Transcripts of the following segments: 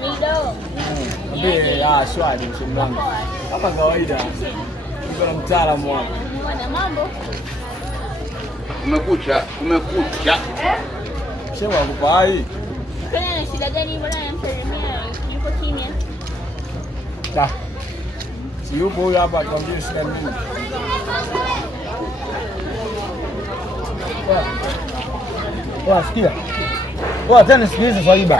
Mido. Shwari mshimlangu. Hapa kawaida. Niko na mtaalamu wangu. Mbona mambo? Kumekucha. Shewa akupa hai. Kuna shida gani mbona anamsalimia yuko kimya? Si yupo huyu hapa tuambie shida nini? Sikia. Tena sikiliza Swaiba.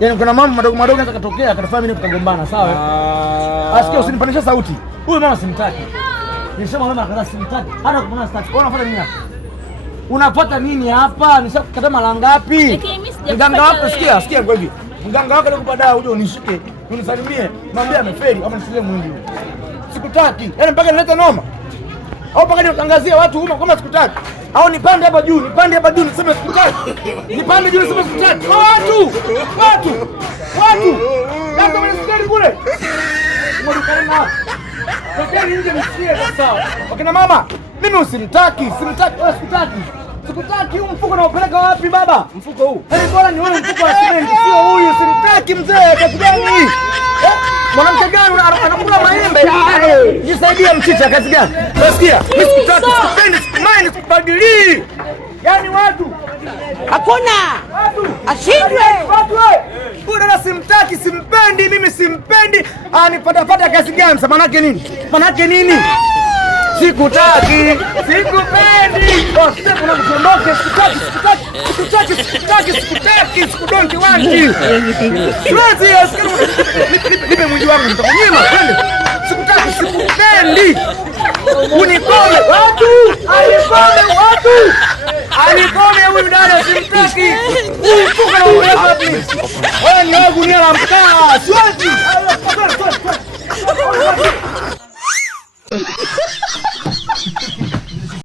Yaani kuna mambo madogo yanaweza kutokea akatafanya mimi tukagombana, sawa? Sikia usinipandishe sauti. Huyu mama simtaki. Nilisema mama akaza simtaki. Hata kumwona sitaki. Unafuata nini hapa? Unapata nini hapa? Nishakukata mara ngapi? Mganga wako sikia kwa hivi. Mganga wako alikupa dawa uje unishike, unisalimie, mwambie amefeli ama nisilie mwingi. Sikutaki. Yaani mpaka nilete noma. Au mpaka nitangazie watu umma kama sikutaki. Au nipande hapa juu niseme sikutaki. Nipande juu niseme sikutaki. Watu. Lazima nisikeni kule. Mbona Tokeni nje msikie sawa. Wakina mama, mimi usimtaki, wewe sikutaki. Huu mfuko naupeleka wapi baba? Mfuko huu. Bora ni wewe mfuko wa simenti, sio huyu. Simtaki mzee, kitu gani? Mwanamke gani anakula maembe? Jisaidie mchicha kazi gani? Unasikia? Mimi sikutaki, sikupendi, sikumani, sikubadili. Yaani watu hakuna. Ashindwe. Bora simtaki, simpendi, mimi simpendi. Anipata kazi gani? Manake nini? Sikutaki, sikupendi. Sasa kuna kuondoka, sikutaki, sikudonki wangi. Siwezi asikia nipe mwili wangu nitakunyima twende. Sikutaki, sikupendi. Unikome watu. Alikome huyu dada simtaki. Utuka na wewe wapi? Wewe ni wangu ni la mkaa. Siwezi.